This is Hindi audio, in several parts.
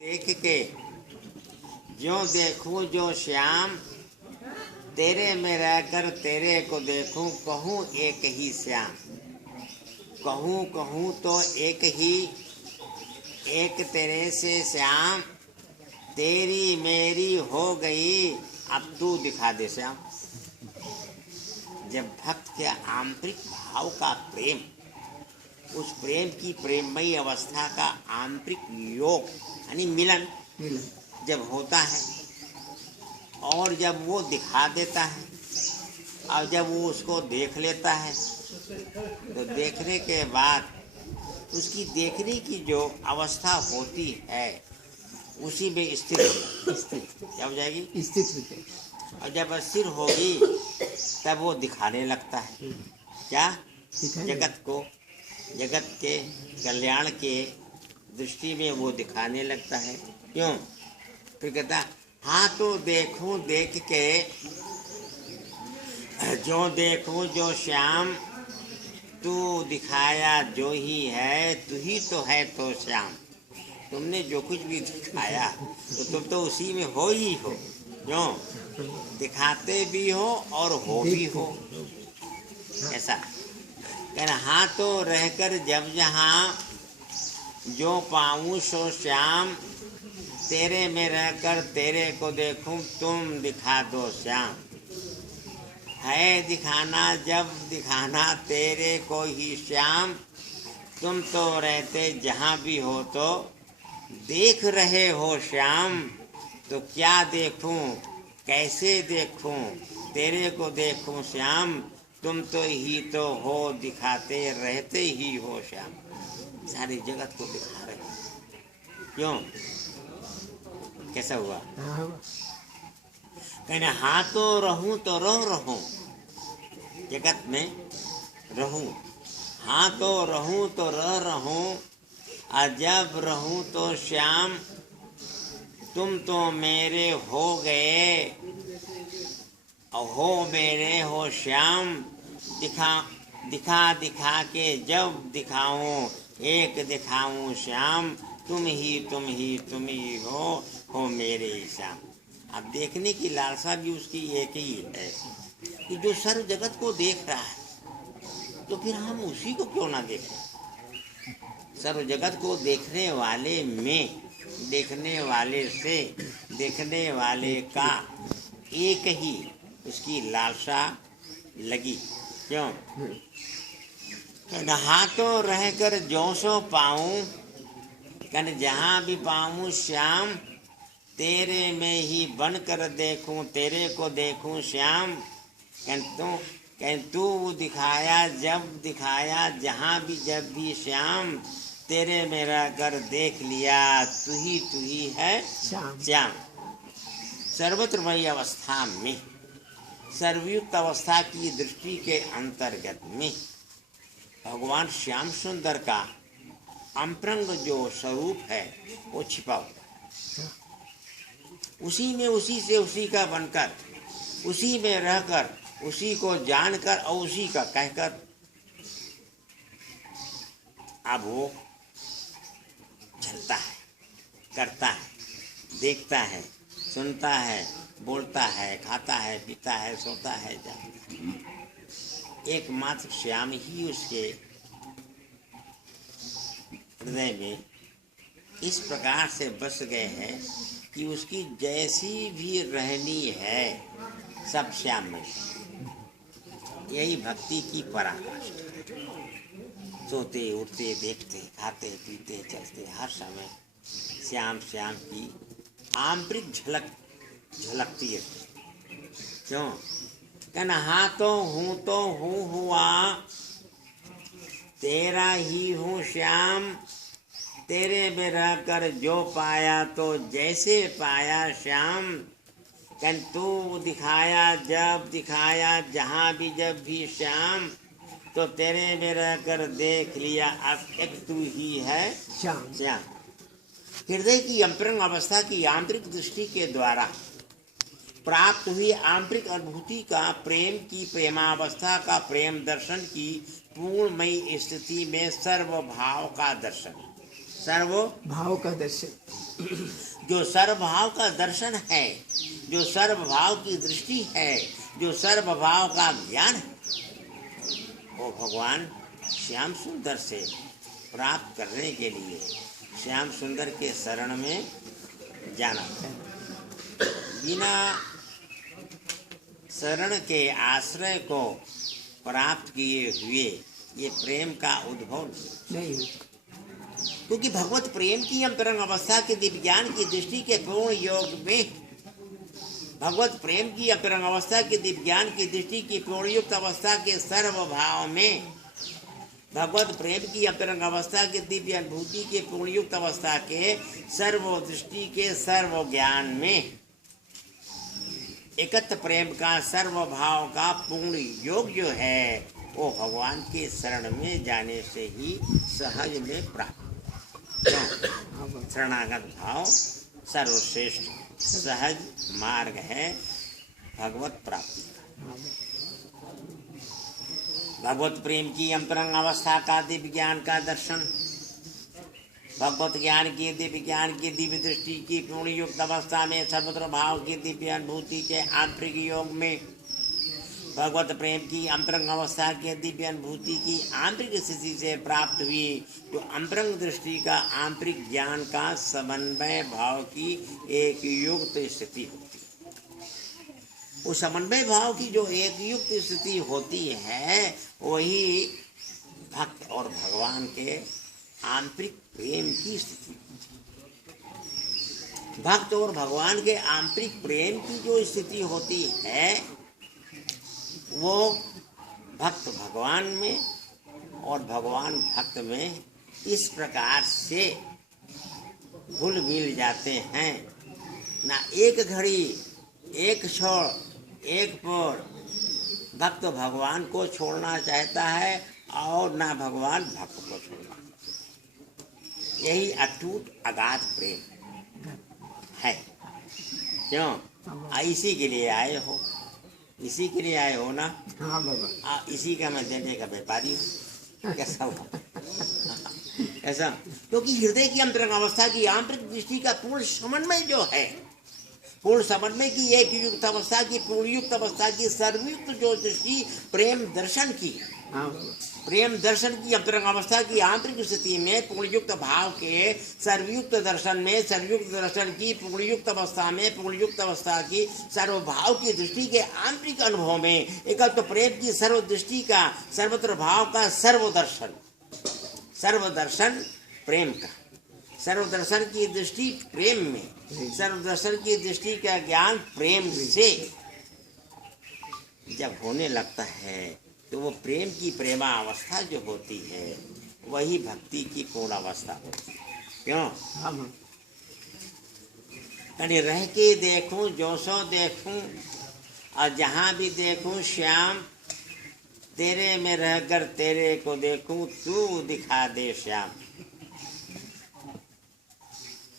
देख के जो देखूं जो श्याम, तेरे में रहकर तेरे को देखूं, कहूँ एक ही श्याम। कहूँ कहूँ तो एक ही, एक तेरे से श्याम, तेरी मेरी हो गई अब तू दिखा दे श्याम। जब भक्त के आंतरिक भाव का प्रेम, उस प्रेम की प्रेममयी अवस्था का आंतरिक योग यानी मिलन जब होता है और जब वो दिखा देता है और जब वो उसको देख लेता है, तो देखने के बाद उसकी देखने की जो अवस्था होती है उसी में स्थिर क्या हो जाएगी, स्थित। और जब स्थिर होगी तब वो दिखाने लगता है क्या, जगत को, जगत के कल्याण के दृष्टि में वो दिखाने लगता है। क्यों? फिर कहता हाँ तो देखूं देख के जो देखूं जो श्याम, तू दिखाया जो ही है, तू ही तो है तो श्याम। तुमने जो कुछ भी दिखाया तो तुम तो उसी में हो ही हो। क्यों? दिखाते भी हो और हो भी हो। ऐसा कहना हाँ तो रहकर जब जहाँ जो पाऊँ सो श्याम, तेरे में रहकर तेरे को देखूं, तुम दिखा दो श्याम। है दिखाना जब दिखाना तेरे को ही श्याम, तुम तो रहते जहाँ भी हो तो देख रहे हो श्याम। तो क्या देखूं कैसे देखूं, तेरे को देखूं श्याम, तुम तो ही तो हो दिखाते रहते ही हो श्याम। सारी जगत को दिखा रहे हो। क्यों? कैसा हुआ? कहना हाँ तो रहूं तो रहूं, जगत में रहूं। हाँ तो रहूं तो रहूं, और जब रहूं तो श्याम, तुम तो मेरे हो गए और हो मेरे हो श्याम। दिखा दिखा के जब दिखाऊं, एक दिखाऊं श्याम, तुम ही हो मेरे श्याम। अब देखने की लालसा भी उसकी एक ही है कि जो सर्व जगत को देख रहा है, तो फिर हम उसी को क्यों ना देखें। सर्व जगत को देखने वाले में, देखने वाले से, देखने वाले का एक ही उसकी लालसा लगी। क्यों? हाथों रहकर जो सो पाऊं, कन जहाँ भी पाऊं श्याम, तेरे में ही बनकर देखूं, तेरे को देखूं श्याम। कन तू दिखाया जब दिखाया जहाँ भी जब भी श्याम, तेरे में रहकर देख लिया तू ही है श्याम। सर्वत्रमयी अवस्था में, सर्वयुक्त अवस्था की दृष्टि के अंतर्गत में भगवान श्याम सुंदर का अंतरंग जो स्वरूप है वो छिपा हुआ, उसी में, उसी से, उसी का बनकर, उसी में रहकर, उसी को जानकर और उसी का कहकर अब वो चलता है, करता है, देखता है, सुनता है, बोलता है, खाता है, पीता है, सोता है, जागता है। एकमात्र श्याम ही उसके हृदय में इस प्रकार से बस गए हैं कि उसकी जैसी भी रहनी है सब श्याम में। यही भक्ति की पराकाष्ठा। सोते उठते देखते खाते पीते चलते हर समय श्याम श्याम की आंतरिक झलक झलकती है। क्यों? कहना हाँ तो हूँ हुआ, तेरा ही हूँ श्याम। तेरे में रहकर जो पाया तो जैसे पाया श्याम। कन तू दिखाया जब दिखाया जहाँ भी जब भी श्याम, तो तेरे में रहकर देख लिया अब एक तू ही है श्याम। हृदय की अंतरंग अवस्था की आंतरिक दृष्टि के द्वारा प्राप्त हुई आंतरिक अनुभूति का, प्रेम की प्रेमावस्था का, प्रेम दर्शन की पूर्णमयी स्थिति में सर्वभाव का दर्शन, सर्वभाव का दर्शन जो सर्वभाव का दर्शन है, जो सर्वभाव की दृष्टि है, जो सर्वभाव का ज्ञान है, वो भगवान श्याम सुंदर से प्राप्त करने के लिए श्याम सुंदर के शरण में जाना है। बिना शरण के आश्रय को प्राप्त किए हुए ये प्रेम का उद्भव नहीं, क्योंकि भगवत प्रेम की अंतरंग अवस्था के दिव्य ज्ञान की दृष्टि के पूर्ण योग में, भगवत प्रेम की अंतरंग अवस्था के दिव्य ज्ञान की दृष्टि की पूर्ण युक्त अवस्था के सर्वभाव में, भगवत प्रेम की अंतरंग अवस्था के दिव्य अनुभूति के पूर्ण युक्त अवस्था के सर्व दृष्टि के सर्व ज्ञान में, एकत्र प्रेम का सर्वभाव का पूर्ण योग जो है वो भगवान के शरण में जाने से ही सहज में प्राप्त। शरणागत भाव सर्वश्रेष्ठ सहज मार्ग है भगवत प्राप्ति का। भगवत प्रेम की अंतरंग अवस्था का दिव्य ज्ञान का दर्शन, भगवत ज्ञान की दिव्य ज्ञान की दिव्य दृष्टि की पूर्ण युक्त अवस्था में, सर्वत्र भाव की दिव्य अनुभूति के आंतरिक योग में, भगवत प्रेम की अंतरंग अवस्था के दिव्य अनुभूति की आंतरिक स्थिति से प्राप्त हुई जो अंतरंग दृष्टि का आंतरिक ज्ञान का समन्वय भाव की एक युक्त स्थिति होती है। उस समन्वय भाव की जो एक युक्त स्थिति होती है वही भक्त और भगवान के आंतरिक प्रेम की स्थिति। भक्त और भगवान के आंतरिक प्रेम की जो स्थिति होती है वो भक्त भगवान में और भगवान भक्त में इस प्रकार से घुल मिल जाते हैं। ना एक घड़ी, एक क्षण, एक पल भक्त भगवान को छोड़ना चाहता है और ना भगवान भक्त को छोड़ना। यही अटूट अगाध प्रेम है। क्यों? इसी के लिए आए हो, इसी के लिए आए हो ना? हाँ बाबा। इसी का मैं देने का व्यापारी हूँ। कैसा हुआ? ऐसा क्योंकि हृदय की अंतरंग अवस्था की आंतरिक दृष्टि का पूर्ण समन्वय जो है, पूर्ण समन्वय की एक युक्त अवस्था की, पूर्ण युक्त अवस्था की सर्वयुक्त जो दृष्टि प्रेम दर्शन की, प्रेम दर्शन की अंतरंग अवस्था की आंतरिक स्थिति में, पूर्णयुक्त भाव के सर्वयुक्त दर्शन में, सर्वयुक्त दर्शन की पूर्णयुक्त अवस्था में, पूर्णयुक्त अवस्था की सर्वभाव की दृष्टि के आंतरिक अनुभव में, एकत्व प्रेम की सर्व दृष्टि का, सर्वत्र भाव का सर्वदर्शन, सर्वदर्शन प्रेम का, सर्वदर्शन की दृष्टि प्रेम में, सर्वदर्शन की दृष्टि का ज्ञान प्रेम से जब होने लगता है तो वो प्रेम की प्रेमा अवस्था जो होती है वही भक्ति की पूर्ण अवस्था होती है। क्यों? कहीं रह के देखूं, जो सो देखूं और जहाँ भी देखूं श्याम, तेरे में रहकर तेरे को देखूं, तू दिखा दे श्याम,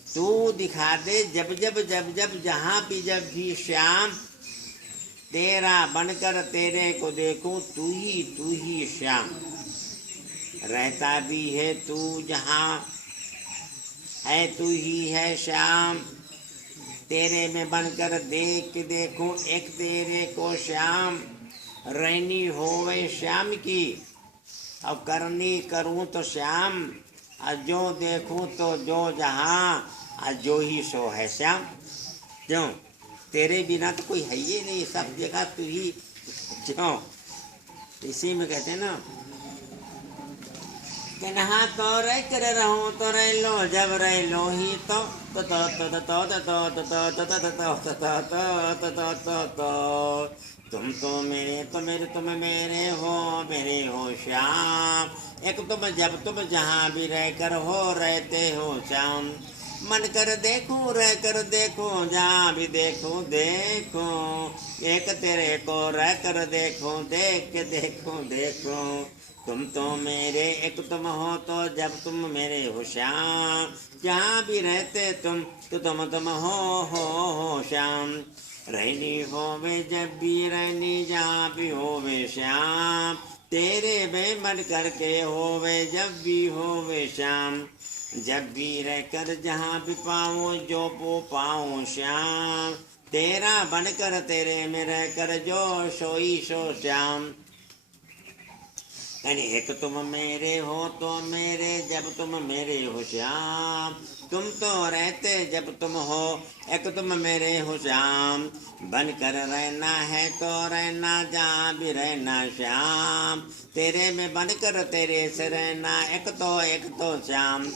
तू दिखा दे जब जब जब जब जहाँ भी जब भी श्याम, तेरा बनकर तेरे को देखूं, तू ही श्याम, रहता भी है तू जहाँ, है तू ही है श्याम, तेरे में बनकर देख के देखूं एक तेरे को श्याम, रहनी होवे श्याम की अब करनी करूं तो श्याम, जो देखूं तो जो जहाँ, जो ही सो है श्याम। क्यों? तेरे बिना तो कोई है ही नहीं, सब जगह तू ही। क्यों? इसी में कहते हैं ना, कन्हा तो रह कर रहो तो रह लो, जब रह लो ही तो तुम तो मेरे, तो मेरे तुम मेरे हो श्याम, एक तुम जब तुम जहाँ भी रह कर हो रहते हो श्याम, मन कर देखो रह कर देखो, जहाँ भी देखो देखो, एक तेरे को रह कर देखो, देख के देखो देखो, तुम तो मेरे एक तुम हो तो जब तुम मेरे हो श्याम, जहाँ भी रहते तुम तो तुम हो श्याम, रहनी होवे जब भी रहनी जहाँ भी होवे श्याम, तेरे में मन करके होवे जब भी होवे श्याम, जब भी रहकर जहाँ भी पाऊँ जो वो पाऊँ श्याम, तेरा बनकर तेरे में रहकर जो सोई सो श्याम। यानी एक तुम मेरे हो तो मेरे, जब तुम मेरे हो श्याम। तुम तो रहते जब तुम हो, एक तुम मेरे हो श्याम। बन कर रहना है तो रहना जहाँ भी रहना श्याम, तेरे में बन कर तेरे से रहना, एक तो श्याम।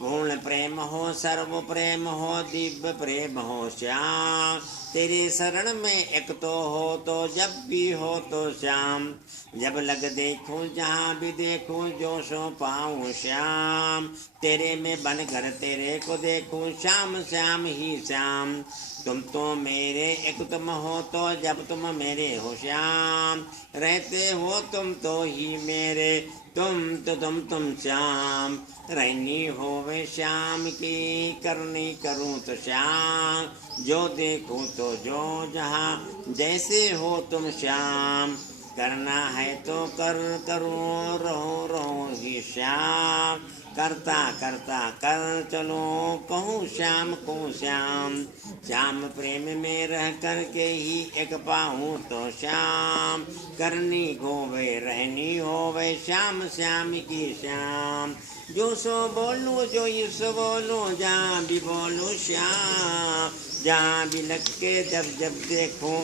पूर्ण प्रेम हो, सर्व प्रेम हो, दिव्य प्रेम हो श्याम, तेरे शरण में एक तो हो तो जब भी हो तो श्याम। जब लग देखूं जहाँ भी देखूं जो सो पाऊं श्याम, तेरे में बन कर तेरे को देखूं श्याम श्याम ही श्याम। तुम तो मेरे एक तुम हो तो जब तुम मेरे हो श्याम, रहते हो तुम तो ही मेरे, तुम तो तुम श्याम। रहनी होवे श्याम की, करनी करूं तो श्याम, जो देखूं तो जो जहाँ जैसे हो तुम श्याम। करना है तो करूं, रहो ही श्याम, करता करता कर चलो कहूँ श्याम को श्याम। श्याम प्रेम में रह कर के ही एक पाऊँ तो श्याम, करनी होवे रहनी होवे श्याम श्याम की श्याम। जो सो बोलूं जो इस बोलूं जहाँ भी बोलूं श्याम, जहाँ भी लग के जब जब देखूं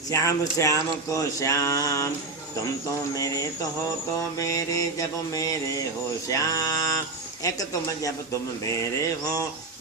श्याम श्याम को श्याम। तुम तो मेरे तो हो तो मेरे, जब मेरे हो श्याम। एक तुम जब तुम मेरे हो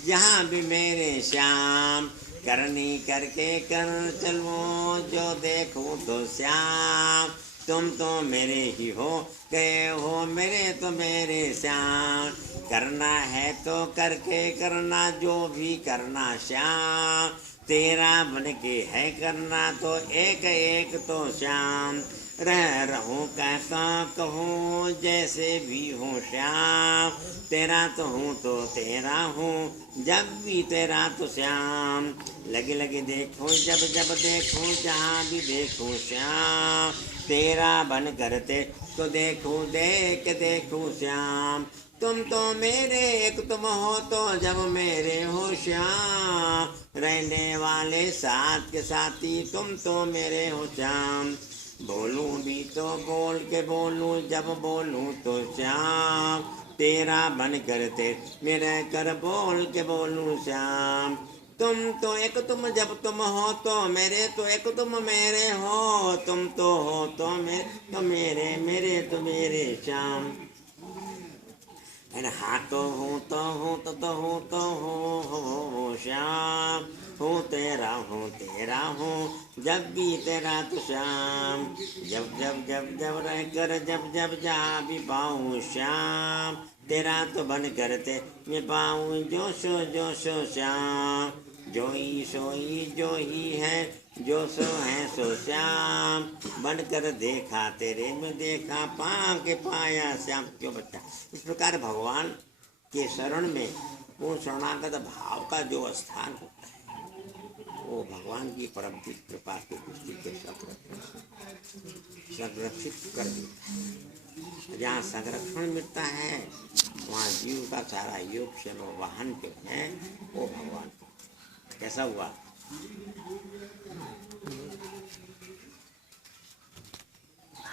जहाँ भी मेरे श्याम। करनी करके कर चलो जो देखो तो श्याम, तुम तो मेरे ही हो गए हो मेरे तो मेरे श्याम। करना है तो करके करना जो भी करना श्याम, तेरा बन के है करना तो एक तो श्याम। रहूं कहता कहूँ जैसे भी हूँ श्याम, तेरा तो हूँ तो तेरा हूँ जब भी तेरा तो श्याम। लगे लगे देखो जब जब देखो जहाँ भी देखो श्याम, तेरा बन करते तो देखो देखो श्याम। तुम तो मेरे एक तुम हो तो जब मेरे हो श्याम, रहने वाले साथ के साथी तुम तो मेरे हो श्याम। बोलूं भी तो बोल के बोलूं जब बोलूं तो श्याम, तेरा बन करते मेरे कर बोल के बोलूं श्याम। तुम तो एक तुम जब तुम हो तो मेरे तो एक तुम मेरे हो, तुम तो हो तो मेरे मेरे तो मेरे श्याम। हाँ तो हूँ हो श्याम, हूँ तेरा जब भी तेरा तो श्याम। जब रह कर जब जहाँ भी पाऊँ श्याम, तेरा तो बन करते मैं पाऊँ जो सो श्याम। जो ही है जो सो है सो श्याम, बनकर देखा तेरे में देखा पा के पाया श्याम। क्यों बच्चा, इस प्रकार भगवान के शरण में वो शरणागत भाव का जो स्थान होता है, वो भगवान की परम कृपा की दृष्टि के संरक्षित कर देता है। जहाँ संरक्षण मिलता है वहाँ जीव का सारा योग से वाहन जो है वो भगवान। कैसा हुआ?